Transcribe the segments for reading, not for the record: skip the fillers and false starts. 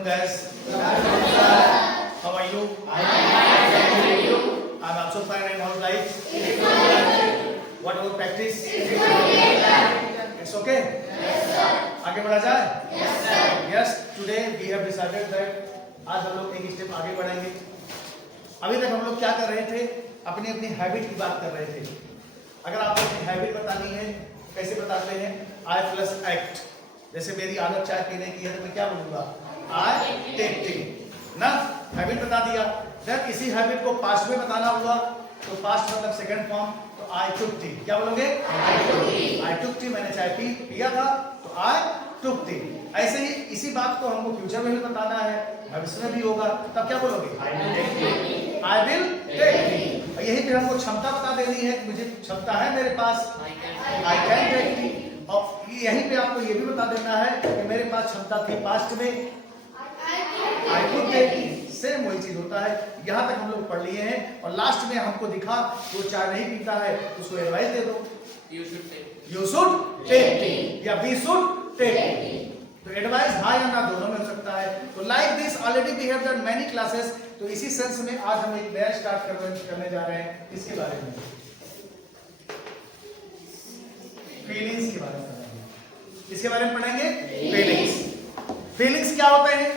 afternoon, guys. Good afternoon, sir. How are you? I am fine. Thank you. I am also fine. And how's life? It's good. What about practice? It's good. It's okay? Yes, sir. आगे बढ़ा जाए? Yes, sir. Yes. Today we have decided that आज हम लोग एक step आगे बढ़ेंगे। अभी तक हम लोग क्या कर रहे थे? अपनी अपनी हैबिट की बात कर रहे थे। अगर आपको अपनी हैबिट बतानी है, कैसे बताते हैं? I plus act। जैसे मेरी आदत चाय पीने की है तो मैं क्या बोलूंगा? I take tea। ना हैबिट बता दिया। जब इसी हैबिट को पास्ट में बताना हुआ तो पास्ट मतलब सेकंड फॉर्म, तो I took tea। क्या बोलोगे? I took tea। मैंने चाय पिया था तो I took tea। ऐसे ही इसी बात को हमको फ्यूचर में भी बताना है, भविष्य में भी होगा, तब क्या बोलोगे? I will take tea। I will take tea। यही फिर हमको क्षमता बता देनी है, मुझे क्षमता है मेरे पास, I can take tea। और यहीं पे आपको ये भी बता देना है कि मेरे पास क्षमता थी पास्ट में, I could take tea। Same वही चीज होता है। यहाँ तक हम लोग पढ़ लिए हैं और लास्ट में हमको दिखा जो चाय नहीं पीता है उसको एडवाइस दे दो, you should take tea या we should take tea। तो एडवाइस हाँ या ना दोनों में हो सकता है। तो like this already we have done many classes. तो इसी सेंस में आज हम एक नया स्टार्ट करने जा रहे हैं। इसके बारे में फीलिंग्स के बारे में पढ़ेंगे। इसके बारे में पढ़ेंगे फीलिंग्स। फीलिंग्स क्या होते हैं?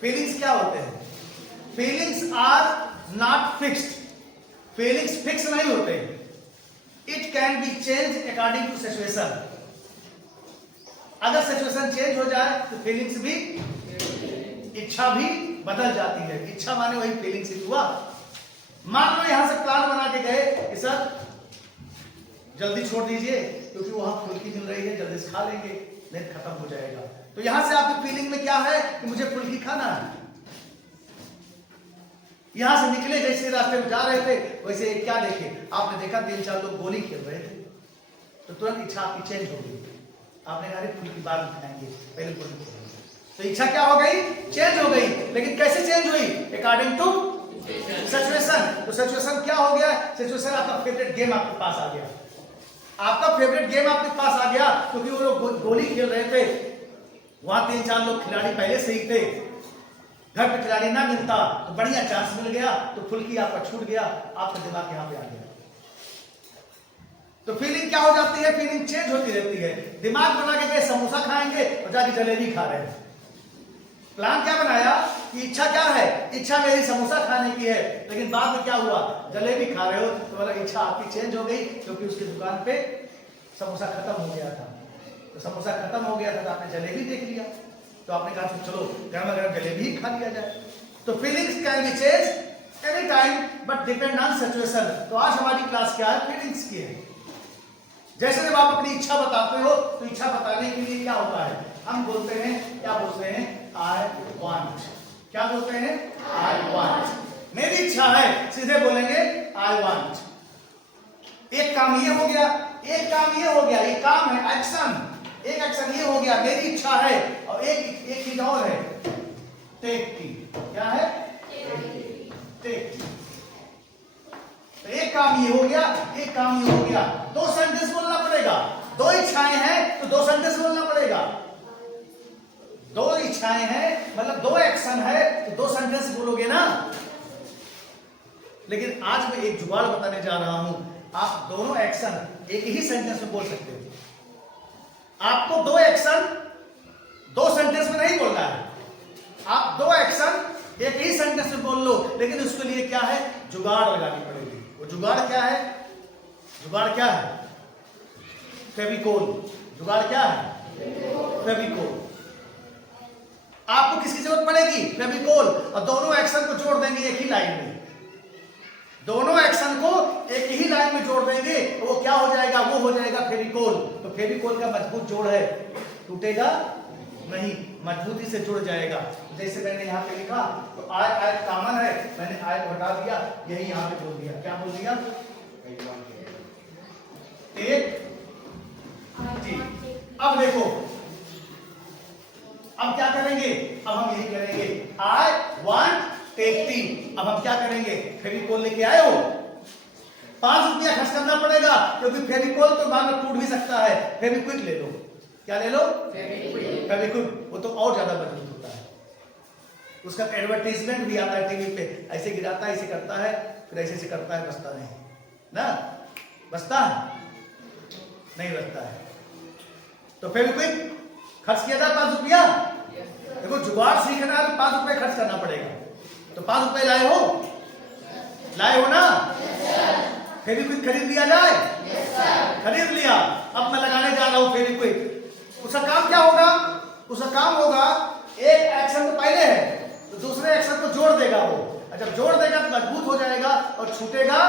फीलिंग्स क्या होते हैं? Feelings are not fixed. Feelings fix नहीं होते। It can be change according to situation. अगर सिचुएशन चेंज हो जाए तो फीलिंग्स भी, इच्छा भी बदल जाती है। इच्छा माने वही फीलिंग्स ही हुआ। मान लो यहां से प्लान बना के गए कि सर जल्दी छोड़ दीजिए क्योंकि वहां फुल्की मिल रही है, जल्दी से खा लेंगे, नहीं खत्म हो जाएगा। तो यहां से आपकी फीलिंग में क्या है कि मुझे फुल्की खाना है। यहां से निकले, जैसे रास्ते में जा रहे थे वैसे क्या देखे आपने? देखा 3-4 लोग गोली खेल रहे थे तो तुरंत इच्छा आपकी चेंज हो गई। आपने कहा फुल्की बाद में खाएंगे, पहले गोली खेलेंगे। तो इच्छा क्या हो गई? चेंज हो गई। लेकिन कैसे चेंज हुई? According to situation. तो सिचुएशन क्या हो गया? सिचुएशन आपका फेवरेट गेम आपके पास आ गया। आपका फेवरेट गेम आपके पास आ गया क्योंकि वो लोग गोली खेल रहे थे। वहां 3-4 लोग खिलाड़ी पहले से ही थे। घर पे खिलाड़ी ना मिलता तो बढ़िया चांस मिल गया, तो फुल्की आपका छूट गया, आपका दिमाग यहाँ पे आ गया। तो फीलिंग क्या हो जाती है? फीलिंग चेंज होती रहती है। दिमाग बना के गए समोसा खाएंगे और जाके जलेबी खा रहे हैं। प्लान क्या बनाया कि इच्छा क्या है? इच्छा मेरी समोसा खाने की है, लेकिन बाद में क्या हुआ? जलेबी खा रहे हो। तो मतलब इच्छा आपकी चेंज हो गई क्योंकि उसकी दुकान पे समोसा खत्म हो गया था। तो समोसा खत्म हो गया था तो आपने जलेबी देख लिया, तो आपने कहा चलो गर्मा गर्म जलेबी ही खा लिया जाए। तो feelings can be change any time but depend on situation. तो आज हमारी क्लास क्या है? फीलिंग्स की है। जैसे जब आप अपनी इच्छा बताते हो तो इच्छा बताने के लिए क्या होता है? हम बोलते हैं, क्या बोलते हैं? I want। क्या बोलते हैं? I want। मेरी इच्छा है, सीधे बोलेंगे I want। एक काम ये हो गया, एक काम ये हो गया, ये काम है एक्शन। एक एक्शन ये हो गया, मेरी इच्छा है। और एक चीज और है, टेक टी। क्या है? Take tea. तो एक काम ये हो गया, एक काम ये हो गया। 2 सेंटेंस बोलना पड़ेगा। 2 इच्छाएं हैं तो 2 सेंटेंस बोलना पड़ेगा। 2 इच्छाएं हैं मतलब 2 एक्शन है तो 2 सेंटेंस बोलोगे ना। लेकिन आज मैं एक जुगाड़ बताने जा रहा हूं। आप दोनों एक्शन एक ही सेंटेंस में बोल सकते हो। आपको 2 एक्शन 2 सेंटेंस में नहीं बोलना है। आप 2 एक्शन एक ही सेंटेंस में बोल लो, लेकिन उसके लिए क्या है? जुगाड़ लगानी पड़ेगी। वो जुगाड़ क्या है? जुगाड़ क्या है? फेविकोल। जुगाड़ क्या है? फेविकोल। आपको किसकी जरूरत पड़ेगी? फेविकोल। और दोनों एक्शन को जोड़ देंगे एक ही लाइन में। दोनों एक्शन को एक ही लाइन में जोड़ देंगे तो वो क्या हो जाएगा? वो हो जाएगा फेविकोल। तो फेविकोल का मजबूत जोड़ है, टूटेगा नहीं, मजबूती से जुड़ जाएगा। जैसे मैंने यहाँ पे लिखा तो आय कॉमन है, मैंने आय हटा दिया, यही यहाँ पे बोल दिया। क्या बोल दिया? एक टी। अब देखो, अब क्या करेंगे? अब हम यही करेंगे, I want टेक टी। अब हम क्या करेंगे? फेविकोल लेके आए हो, 5 रुपया खर्च करना पड़ेगा क्योंकि फेविकोल तो बाद में टूट भी सकता है। फेविक्विक ले लो। क्या ले लो? फेविक्विक। वो तो और ज्यादा मजबूत होता है। उसका एडवर्टीजमेंट भी आता है टीवी पे, ऐसे गिराता है, ऐसे करता है, फिर ऐसे करता है, बचता नहीं ना, बचता है नहीं, बचता है। तो फेविक्विक खर्च किया जाए 5 रुपया। देखो जुगाड़ सीखना है तो 5 रुपए खर्च करना पड़ेगा। तो 5 रुपए लाए हो? लाए हो ना? फेविक्विक खरीद लिया जाए? खरीद लिया। अब मैं लगाने जा रहा हूं फेविक्विक। उसका काम क्या होगा? उसका काम होगा, एक एक्शन तो पहले है तो दूसरे एक्शन को जोड़ देगा वो। जब जोड़ देगा तो मजबूत हो जाएगा और छूटेगा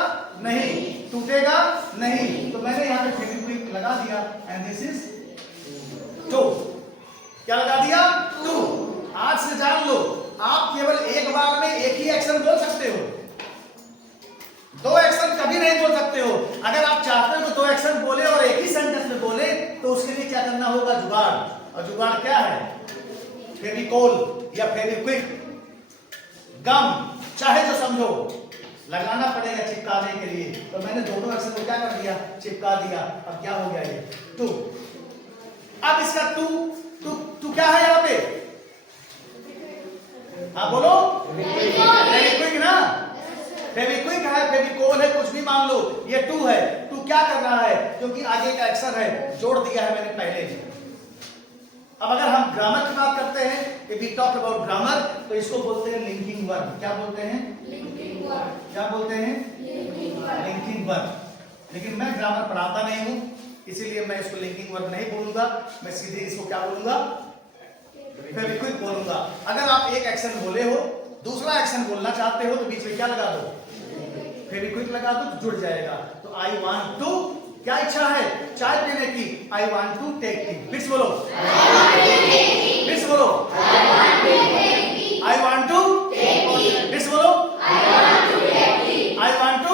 नहीं, टूटेगा नहीं। तो मैंने यहाँ पे फेविक्विक लगा दिया एंड दिस इज 2। क्या लगा दिया? 2। आज से जान लो, आप केवल एक बार में एक ही एक्शन बोल सकते हो, 2 एक्शन कभी नहीं बोल सकते हो। अगर आप चाहते हो तो 2 एक्शन बोले और एक ही सेंटेंस में बोले तो उसके लिए क्या करना होगा? जुगाड़। और जुगाड़ क्या है? फेविकोल या फेविक्विक, गम, चाहे जो समझो, लगाना पड़ेगा चिपकाने के लिए। तो मैंने दोनों एक्शन को क्या कर दिया? चिपका दिया। अब क्या हो गया? ये 2। अब इसका 2 क्या है यहाँ पे? हाँ बोलो, फेविक्विक ना? फेविक्विक है, फेविकोल है, कुछ भी मान लो, ये 2 है। 2 क्या कर रहा है? क्योंकि आगे का एक्शन है, जोड़ दिया है मैंने पहले। अब अगर हम ग्रामर की बात करते हैं, if we talk about grammar, तो इसको बोलते हैं लिंकिंग वर्ब। क्या बोलते हैं? Linking verb. क्या बोलते हैं? Linking verb. लेकिन मैं ग्रामर पढ़ाता नहीं हूं, इसीलिए मैं इसको लिंकिंग वर्ब नहीं बोलूंगा, मैं सीधे इसको क्या बोलूंगा? फेविक्विक बोलूंगा। अगर आप एक एक्शन बोले हो, दूसरा एक्शन बोलना चाहते हो तो बीच में क्या लगा दो? फेविक्विक लगा दो तो जुड़ जाएगा। तो आई वांट टू, क्या इच्छा है? चाय पीने की। I want to take tea. फिर से बोलो, फिर से बोलो, आई वांट टू, फिर से बोलो, आई वांट टू।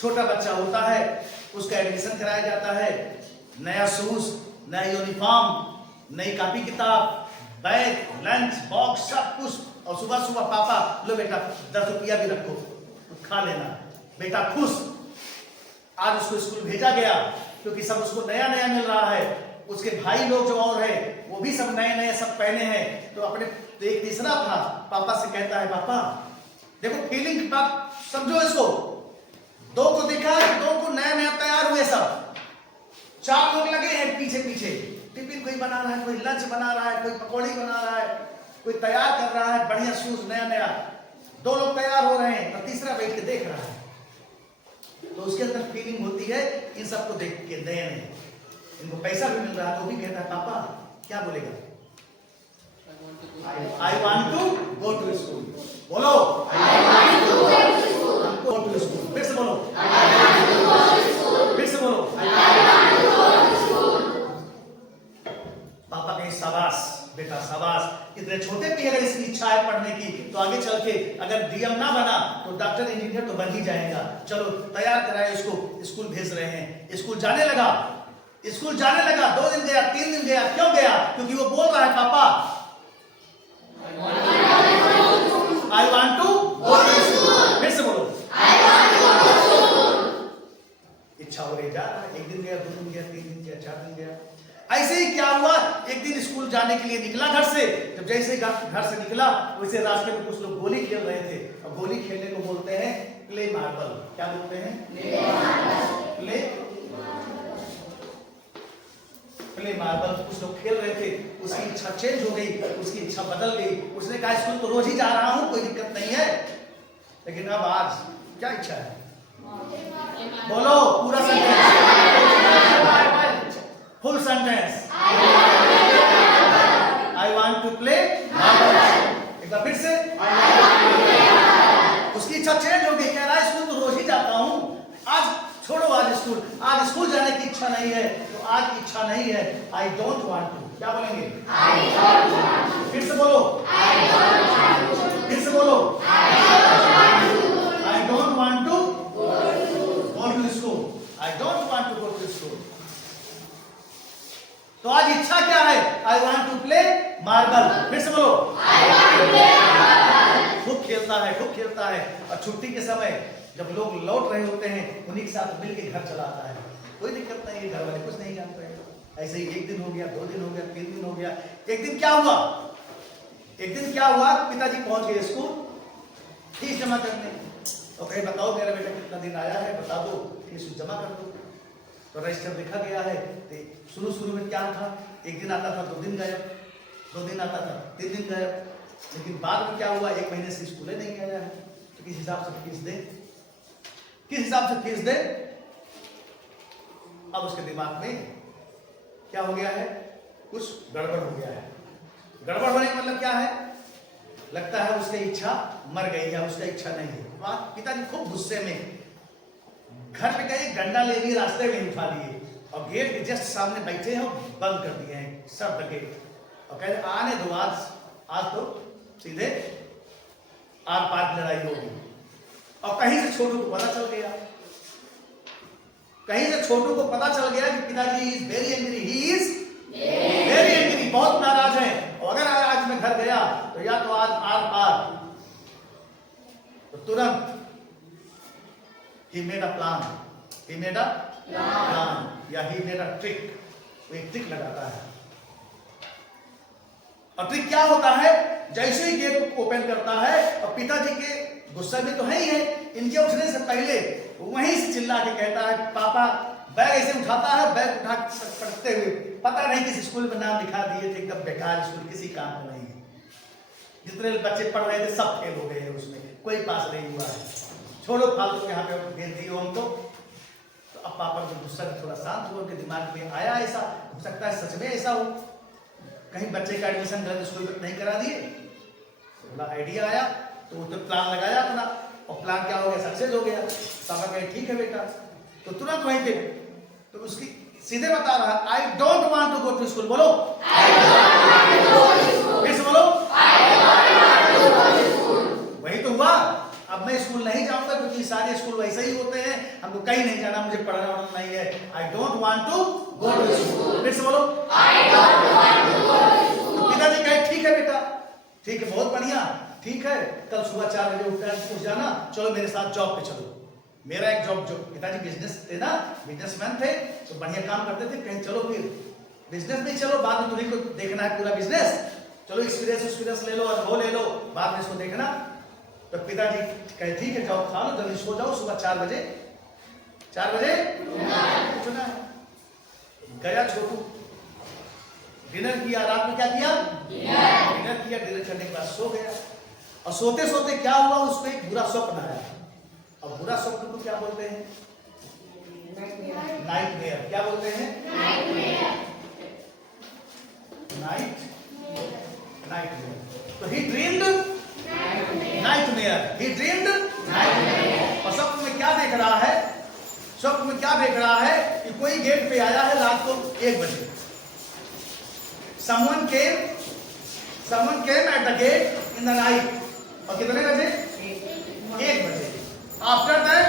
छोटा बच्चा होता है, उसका एडमिशन कराया जाता है, नया शूज, नया यूनिफॉर्म, नई कॉपी किताब, बैग, लंच बॉक्स, सब कुछ। और सुबह सुबह पापा, लो बेटा 10 रुपया भी रखो, खा लेना। बेटा खुश। आज उसको स्कूल भेजा गया क्योंकि सब उसको नया नया मिल रहा है। उसके भाई लोग जो और है वो भी सब नए नए सब पहने हैं। तो अपने तो एक तीसरा था, पापा से कहता है, पापा देखो फीलिंग की बात समझो इसको, 2 को देखा, 2 को नया नया तैयार हुए सब, 4 लोग लगे हैं पीछे पीछे। टिफिन कोई बना रहा है, कोई लंच बना रहा है, कोई पकौड़ी बना रहा है, कोई तैयार कर रहा है, बढ़िया शूज नया नया। 2 लोग तैयार हो रहे हैं और तीसरा बैठ के देख रहा है। तो उसके अंदर फीलिंग होती है इन सबको देख के, नए नए, इनको पैसा भी मिल रहा है तो भी कहता है, पापा क्या बोलेगा? I want to go to school. बोलो, I want to go to school. फिर से बोलो, फिर से बोलो, पापा कहें शाबाश बेटा शाबाश। इतने छोटे पे अगर इसकी इच्छा है पढ़ने की तो आगे चल के अगर डीएम ना बना तो डॉक्टर इंजीनियर तो बन ही जाएगा। चलो तैयार कराए उसको, स्कूल भेज रहे हैं। स्कूल जाने लगा, स्कूल जाने लगा। 2 दिन गया, 3 दिन गया। क्यों गया? क्योंकि वो बोल रहा है, पापा I want to go to school. फिर से बोलो, I want to go to school. इच्छा हो रही, जा रहा है। 1 दिन गया, 2 दिन गया, 3 दिन गया, 4 दिन गया। ऐसे ही क्या हुआ, एक दिन स्कूल जाने के लिए निकला घर से। जब जैसे घर से निकला वैसे रास्ते में कुछ लोग गोली खेल रहे थे। और गोली खेलने को बोलते हैं प्ले मार्बल। क्या बोलते हैं? Play marble. कुछ लोग खेल रहे थे, उसकी इच्छा चेंज हो गई, उसकी इच्छा बदल गई। उसने कहा स्कूल तो रोज ही जा रहा हूं, कोई दिक्कत नहीं है, लेकिन अब आज क्या इच्छा है? बोलो पूरा sentence, full sentence. I want to play marble. एक बार फिर से, उसकी इच्छा चेंज हो गई। कह रहा है स्कूल तो रोज ही जाता हूं, आज छोड़ो, आज स्कूल जाने की इच्छा नहीं है। तो आज इच्छा नहीं है, आई डोंट वांट टू। क्या बोलेंगे? I don't want to. फिर से बोलो, आई डोंट वांट टू। फिर से बोलो, I don't want to. I don't want to go to school. I don't want to go to school. तो आज इच्छा क्या है? I want to play marble. फिर से बोलो, I want to play marble. खूब खेलता है, खूब खेलता है। और छुट्टी के समय जब लोग लौट रहे होते हैं, उन्हीं के साथ मिलकर घर चलाता है। कोई दिक्कत नहीं है, घर वाले कुछ नहीं जानते हैं। ऐसे ही 1 दिन हो गया, 2 दिन हो गया, 3 दिन हो गया। एक दिन क्या हुआ, पिताजी पहुंच गए स्कूल फीस जमा करने। तो कहे बताओ मेरा बेटा कितना दिन आया है, बता दो, फीस जमा कर दो। तो रजिस्टर लिखा गया है। शुरू में क्या था, 1 दिन आता था, 2 दिन गायब, 2 दिन आता था, 3 दिन गायब। लेकिन बाद में क्या हुआ, 1 महीने से स्कूल नहीं आया है। तो किस हिसाब से फीस दे, किस हिसाब से फीस दे। अब उसके दिमाग में क्या हो गया है, कुछ गड़बड़ हो गया है। गड़बड़ होने का मतलब क्या है, लगता है उसकी इच्छा मर गई है, उसका इच्छा नहीं है। पिताजी खूब गुस्से में घर पे गए, डंडा ले लिए, रास्ते में उठा लिए और गेट के जस्ट सामने बैठे हैं, बंद कर दिए हैं सब गेट और कहते आने दो, आज तो सीधे आर पार की लड़ाई होगी। और कहीं से छोटू को पता चल गया, कहीं से छोटू को पता चल गया कि पिताजी is very angry, he is very angry, बहुत नाराज है। और अगर आज मैं घर गया तो या तो आज आर पार, तो तुरंत he made a plan या he made a trick, वो एक ट्रिक लगाता है। और ट्रिक क्या होता है, जैसे ही गेट ओपन करता है और पिताजी के गुस्सा में तो है ही है, इनके उठने से पहले वहीं से चिल्ला के कहता है पापा, बैग ऐसे उठाता है, बैग उठा पढ़ते हुए, पता नहीं किस स्कूल में नाम लिखा दिए थे, एकदम बेकार स्कूल, किसी काम का नहीं है, जितने बच्चे पढ़ रहे थे सब फेल हो गए हैं, उसमें कोई पास नहीं हुआ है, छोड़ो फालतू, यहाँ पे भेज दिए हमको। तो अब पापा को गुस्सा थोड़ा शांत हुआ, उनके दिमाग में आया, ऐसा हो सकता है सच में ऐसा हो, कहीं बच्चे का एडमिशन गलत स्कूल में नहीं करा दिए। तो बड़ा आइडिया आया, तो वो तो प्लान लगाया अपना, और प्लान क्या हो गया, सक्सेस हो गया। पापा कहे ठीक है बेटा, तो तुरंत वहीं पे तो उसकी सीधे बता रहा, I don't want to go to school, बोलो फिर से बोलो, वही तो हुआ। अब मैं स्कूल नहीं जाऊंगा क्योंकि सारे स्कूल वैसे ही होते हैं, हमको कहीं नहीं जाना, मुझे पढ़ना वढ़ना नहीं है, I don't want to go to school, फिर से बोलो I don't want to go to school. पिताजी कहे ठीक है बेटा, ठीक है, बहुत बढ़िया, ठीक है, कल सुबह 4 बजे उठ जाना, चलो मेरे साथ जॉब पे चलो। मेरा एक जॉब, जो पिताजी बिजनेस थे ना, बिजनेसमैन थे, तो बढ़िया काम करते थे, कहीं चलो फिर बिजनेस में चलो, बाद में तुम्हें को देखना है पूरा बिजनेस, चलो एक्सपीरियंस ले लो, अनुभव ले लो, बाद में इसको देखना। तो पिताजी कहे ठीक है, जाओ खा लो, जल्दी सो जाओ, सुबह 4 बजे उठना है। गया छोटू, डिनर किया, रात में क्या किया, डिनर किया, डिनर करने के बाद सो गया। और सोते सोते क्या हुआ, उसको एक बुरा स्वप्न आया। और बुरा स्वप्न को क्या बोलते हैं, नाइटमेयर। क्या बोलते हैं, नाइटमेयर। तो ही ड्रीम्ड नाइटमेयर, ही ड्रीम्ड नाइटमेयर। और स्वप्न में क्या देख रहा है, स्वप्न में क्या देख रहा है कि कोई गेट पे आया है रात को 1 बजे। someone came at the gate in the night, और कितने बजे, 1 बजे। After that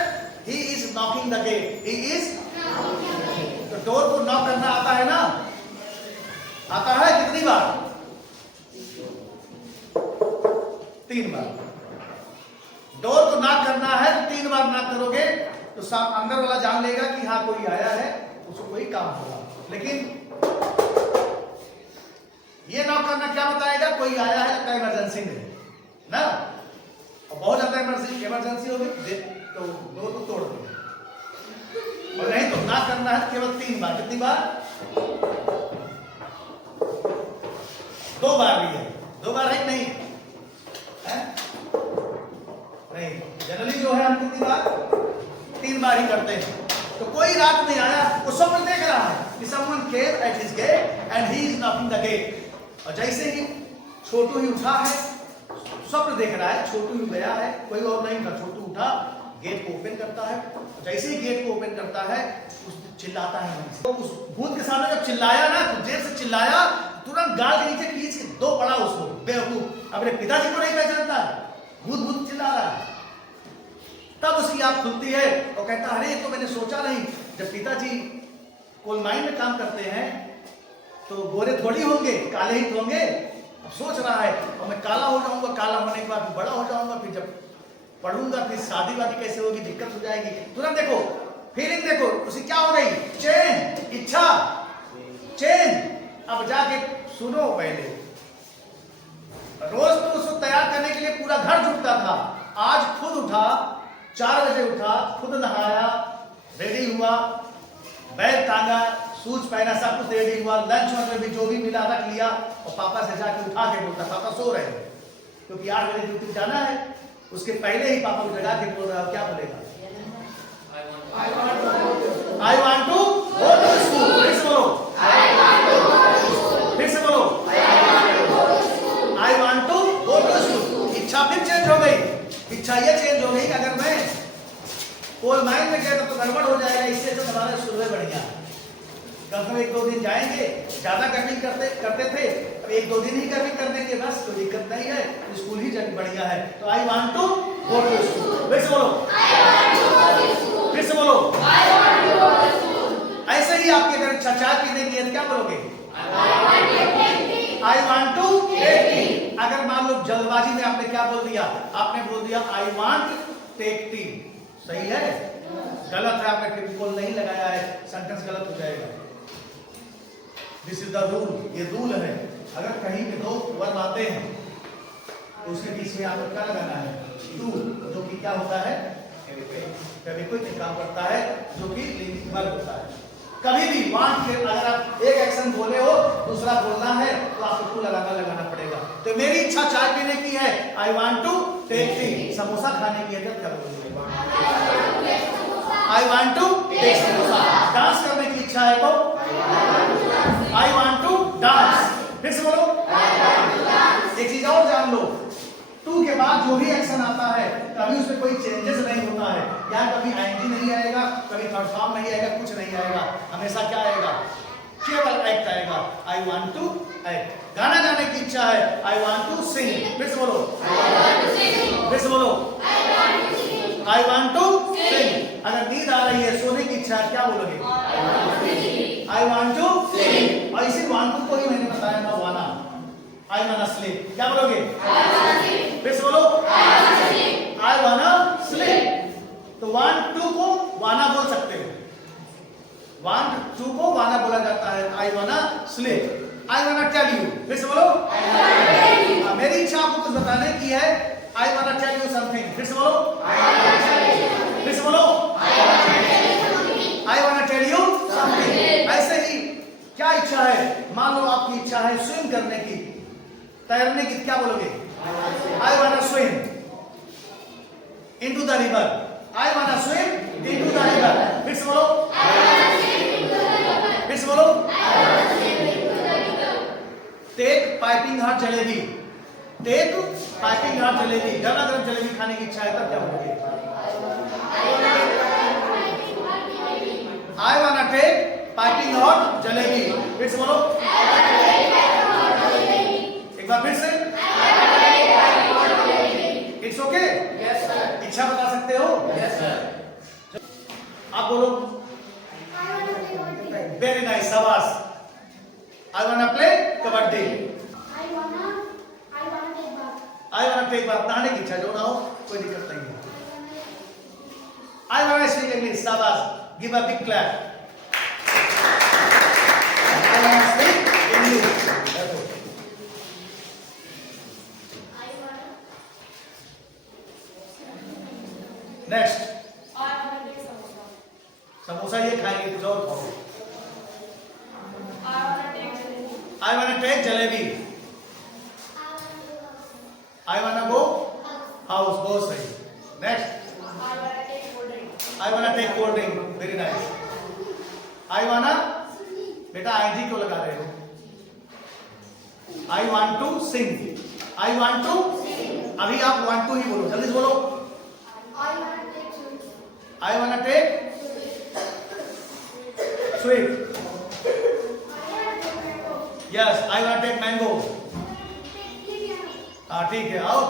he is knocking the gate, he is, तो डोर को नॉक करना आता है ना, आता है कितनी बार, 3 बार। डोर को नॉक करना है तो 3 बार नॉक करोगे तो अंदर वाला जान लेगा कि हाँ कोई आया है, उसको कोई काम होगा। लेकिन ये नॉक करना क्या बताएगा, कोई आया है, लगता है इमरजेंसी में ना, और बहुत ज्यादा इमरजेंसी होगी तो डोर को तोड़ दो, और नहीं तो नॉक करना है केवल 3 बार। कितनी बार, 2 बार भी है, 2 बार है नहीं है? नहीं, जनरली जो है हम कितनी बार, 3 बार ही करते हैं। तो कोई रात में आया, वो स्वप्न देख रहा है कि someone came at his gate and he is knocking the gate। और जैसे ही छोटू ही उठा है, स्वप्न देख रहा है, छोटू ही गया है, कोई और नहीं था, छोटू उठा, गेट को ओपन करता है। जैसे ही गेट को ओपन करता है, चिल्लाता है। तो उस भूत के सामने जब चिल्लाया ना, तो देर से चिल्लाया, तुरंत गाल के नीचे खींच के 2 पड़ा उसको, बेवकूफ, अपने पिताजी को नहीं पहचानता, भूत चिल्ला रहा है। तब उसकी आंख खुलती है और कहता है, अरे तो मैंने सोचा नहीं, जब पिताजी कोल माइन में काम करते हैं तो गोरे थोड़ी होंगे, काले ही होंगे। अब सोच रहा है, और मैं काला हो जाऊंगा, काला होने के बाद बड़ा हो जाऊंगा, फिर जब पढ़ूंगा फिर शादी वादी कैसे होगी, दिक्कत हो जाएगी। तुरंत देखो, फीलिंग देखो, उसे क्या हो गई, चैन, इच्छा चेंज। अब जाके सुनो पहले, रोज तो उसको तैयार करने के लिए पूरा घर जुटता था, आज खुद उठा, 4 बजे उठा, खुद नहाया, रेडी हुआ, बैग टांगा, शूज पहना, सब कुछ रेडी हुआ, लंच में भी जो भी मिला रख लिया और पापा से जाके उठा के बोलता, पापा सो रहे हैं क्योंकि 8 बजे ड्यूटी जाना है। उसके पहले ही पापा को जगा के बोल रहा है, क्या बोलेगा? I want to go to school। फिर से बोलो, फिर से बोलो, I want to go to school। इच्छा फिर चेंज हो गई। इच्छा ये चेंज हो गई कि अगर मैं कोल माइन में गया तो गड़बड़ हो जाएगा, इससे तो हमारे सुबह बढ़िया, कम से कम 1-2 दिन जाएंगे, ज्यादा गर्मी करते थे, अब 1-2 दिन ही गर्मी कर देंगे, बस कोई दिक्कत नहीं है, स्कूल ही बढ़िया है। तो I want to go to school. फिर से बोलो, फिर से बोलो, ऐसे ही आपके अगर इच्छा चाय पीने की है क्या बोलोगे? I want to take tea. अगर मान लो जल्दबाजी में आपने क्या बोल दिया? आपने बोल दिया आई वांट टेक टी। सही है? गलत है, आपने ट्रिपल नहीं लगाया है, सेंटेंस गलत हो जाएगा। दिस इज द रूल, ये रूल है। अगर कहीं पे 2 वर्ब आते हैं तो उसके बीच में आपको क्या लगाना है? टू, जो कि क्या होता है? फेविक्विक काम करता है, जो कि लिंकिंग वर्ब होता है। कभी भी वांट के अगर आप एक एक्शन बोले हो, दूसरा बोलना है तो आपको टू लगाना पड़ेगा। तो मेरी इच्छा चाय पीने की है, I want to take tea. Samosa खाने की है तो क्या बोलोगे? I want to take samosa. Dance करने की इच्छा है तो आई वांट टू डांस। फिर से बोलो, एक चीज और जान लो, टू के बाद जो भी एक्शन आता है कभी उसमें कोई चेंजेस नहीं होता है, या कभी आईएनजी नहीं आएगा, कभी थर्ड फॉर्म नहीं आएगा, कुछ नहीं आएगा, हमेशा क्या आएगा? केवल एक्ट आएगा। I want to act. गाना गाने की इच्छा है, आई वांट टू सिंग। फिर से बोलो, फिर से बोलो, आई वांट टू सिंग। अगर नींद आ रही है, सोने की इच्छा है, क्या बोलोगे? I want to sleep. और इसी वांट टू को ही मैंने बताया था वाना, आई वाना स्लीप। क्या बोलोगे? फिर से बोलो, आई वाना स्लीप। तो वांट टू को वाना बोल सकते हो, वांट टू को वाना बोला जाता है, आई वाना स्लीप। आई वाना टेल यू। फिर से बोलो, मेरी इच्छा आपको कुछ बताने की है, आई वाना टेल यू समथिंग। फिर से बोलो, फिर से बोलो, आई वाना टेल यू समथिंग। ऐसे ही क्या इच्छा है? मान लो आपकी इच्छा है स्विम करने की, तैरने की, क्या बोलोगे? आई वाना स्विम इनटू द रिवर। आई वाना स्विम इनटू द रिवर। फिर से बोलो, फिर से बोलो, take piping hot jalebi. Take piping hot jalebi. गरम गरम जलेबी खाने की इच्छा है तब क्या बोलोगे? आई wanna take piping hot jalebi. फिर से बोलो, एक बार फिर से। It's okay? इच्छा बता सकते हो? आप बोलो, वेरी नाइस, शाबाश। आई वाना प्ले कबड्डी। आई वाना टेक बात, नहाने की इच्छा, जो ना हो कोई दिक्कत नहीं है। आई वाना स्पीक इंग्लिश, शाबाश, गिव अ बिग क्लैप। आई वाना स्पीक इंग्लिश। नेक्स्ट, समोसा ये खाएंगे, कुछ और खाओ। आई वाना टेक जलेबी। आई वाना गो हाउस, बहुत सही। Next, I wanna take cold drink, very nice. I wanna, बेटा आईजी क्यों लगा रहे हो? I want to sing. I want to, अभी आप वांट टू ही बोलो, जल्दी बोलो। I wanna take sweet. Yes, I want take mango. हाँ ठीक है, आओ।